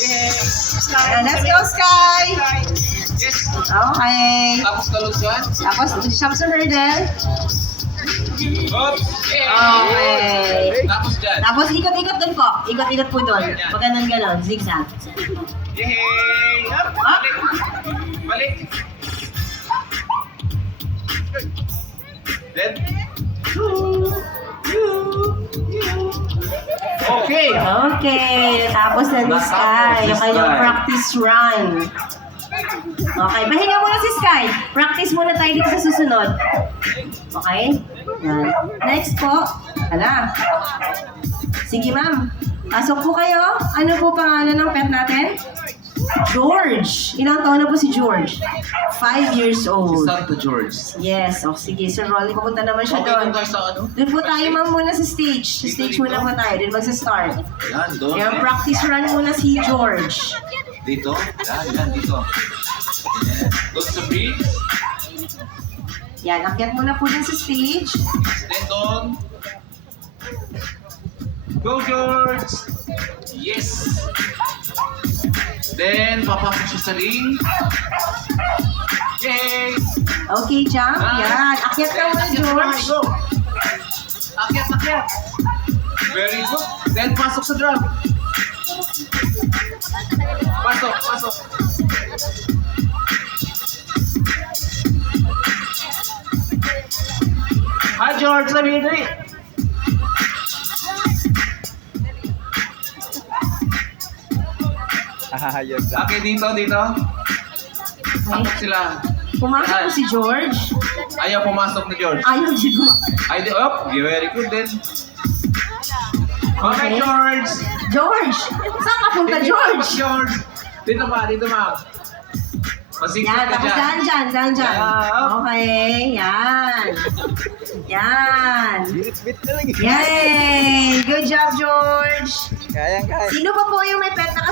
Yay! Ayan, let's go, Sky! Yes! Okay. Tapos talog dyan. Tapos, jump sa hurdle. Oops! Yay! Okay. Tapos dyan. Tapos, ikot-ikot dun po. Ikot-ikot po dun. Pag ganon, zigzag. Yay! Up! Balik! Balik! Then, okay! Okay. Tapos na ni Sky. Yung kanyang practice run. Okay. Pahinga muna si Sky. Practice muna tayo dito sa susunod. Okay? Yan. Next po. Hala. Sige, ma'am. Pasok po kayo. Ano po pangalan ng pet natin? George. Ilang taon na po si George? 5 years old. Santa George. Yes. O, sige. Sir Rolly, papunta naman siya Okay, doon. kung tayo sa ano? Doon po tayo, ma'am, muna sa stage. Sa stage muna po tayo. Doon magsa-start. Yan, doon. Yung practice run muna si George. Dito? Yan, dito. Yan. Doon sa bridge. Yan, akyat muna po dun sa stage. Then doon. Go, George! Yes! Then, papasok siya sa ring. Yay! Okay, jump. Yan. Akyat ka muna, George. Go! Akyat, akyat! Very good. Then, pasok sa drum. Pasok, pasok. Hi, George. Let me do it. Okay, dito, dito. Pasok sila. Pumasok po si George. Ayaw pumasok ni George. Ayaw, George. Ay, very good then. Okay, Okay. George. George! Saan ka punta, George? George. Dito ba, dito ba. Pasingkot Yan, ka tapos dyan. dyan. Yeah. Okay, yan. Yan. Bit na lang. Yay! Good job, George! Kaya. Sino pa po yung may pet na